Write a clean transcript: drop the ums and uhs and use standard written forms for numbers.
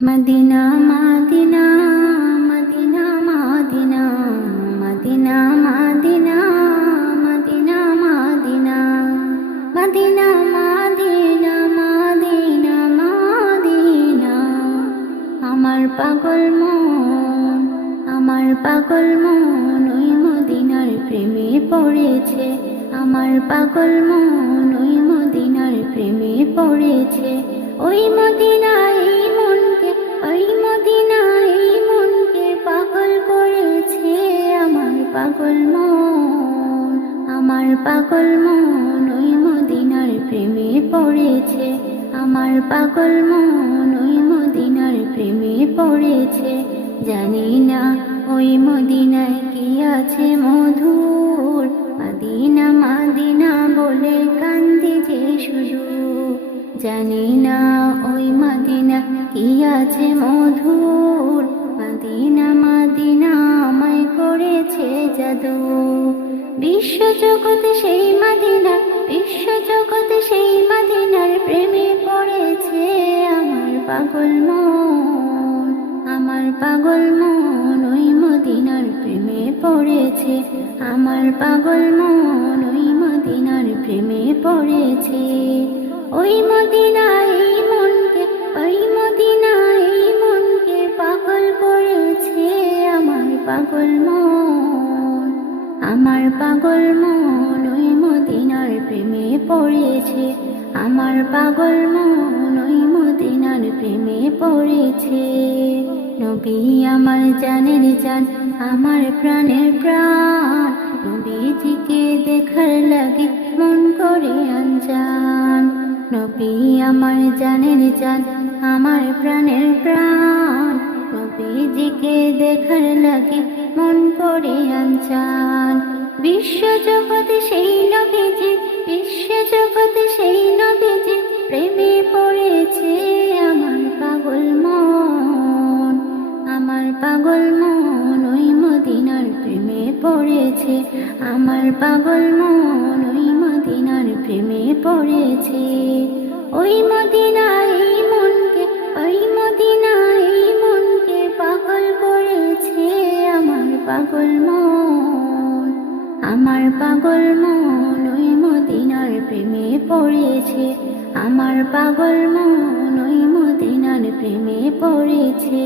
Medina Medina Medina Medina Medina Medina Medina Medina Medina Medina Medina Medina আমার পাগল মন ওই মদিনার প্রেমে পড়েছে। আমার পাগল মন ওই মদিনার প্রেমে পড়েছে। ওই মদিনা এই মনকে, ওই মদিনা এই মনকে পাগল করেছে। আমার পাগল মন ওই মদিনার প্রেমে পড়েছে। আমার পাগল মন ওই মদিনার প্রেমে পড়েছে। জানি না ওই মদিনায় কি আছে মধুর, মদিনা মদিনা বলে কান্দি যে শুধু। জানি না ওই মদিনা কি আছে মধুর, মদিনা মদিনা আমায় করেছে জাদু। বিশ্বজগতে সেই মদিনা, বিশ্বজগতে সেই মদিনার প্রেমে পড়েছে। আমার পাগল মন ওই মদিনার প্রেমে পড়েছে। আমার পাগল মন ওই মদিনার প্রেমে পড়েছে। ওই মদিনা এই মনকে, ওই মদিনা এই মনকে পাগল করেছে। আমার পাগল মন ওই মদিনার প্রেমে পড়েছে। আমার পাগল মন ওই মদিনার প্রেমে পড়েছে। নবী আমার জানের জান, আমার প্রাণের প্রাণ, নবীজিকে দেখার লাগে মন করে আনজান। নবী আমার জানের জান, আমার প্রাণের প্রাণ, নবীজিকে দেখার লাগে মন করে আনজান। বিশ্বজগতে সেই নবীজি, বিশ্বজগতে সেই নবীজি প্রেমে পড়েছে। আমার পাগল মন ওই মদিনার প্রেমে পড়েছে। আমার পাগল মন ওই মদিনার প্রেমে পড়েছে। ওই মদিনা এই মনকে, ওই মদিনা এই মনকে পাগল করেছে। আমার পাগল মন ওই মদিনার প্রেমে পড়েছে। আমার পাগল মন ওই মদিনার প্রেমে পড়েছে।